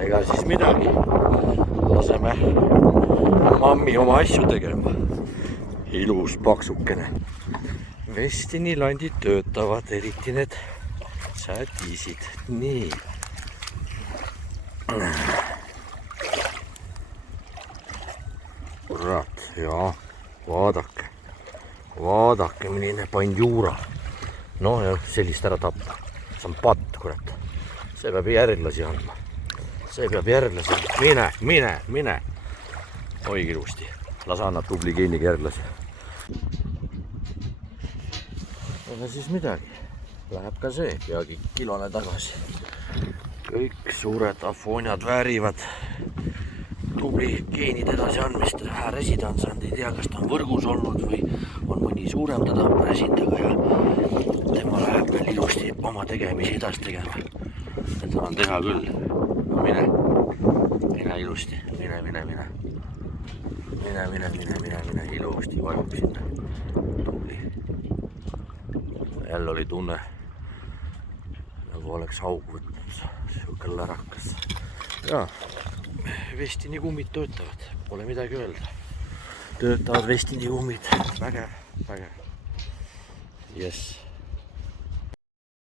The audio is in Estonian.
Ega siis midagi. Laseme mammi oma asju tegema. Ilus paksukene. Westini landid töötavad, eriti need säätiisid. Nii. Kurat, jaa. Vaadake. Vaadake, milline pandjuura. No ja sellist ära tappa. See on patt, kurat. See peab järglasi andma. See peab järglasi andma. Mine. Oi ilusti. Las annab tubli geeniga järglasi. Aga siis midagi. Läheb ka see peagi kilole tagasi. Kõik suured afooniad väärivad tubli geenide edasi andmist. Vähe resida on saanud, ei tea, kas ta on võrgus olnud või on mõni suurem teda resindaga ja tema läheb veel ilusti oma tegemisi edasi tegema. Et on teha küll. No mine ilusti. Mine. Ilusti vajub sinna. Tubli. Jälle oli tunne, nagu oleks haug võtnud. Siuke lärakas. Jaa. Westini kummid töötavad, pole midagi öelda. Töötavad Westini kummid, vägev. Yes.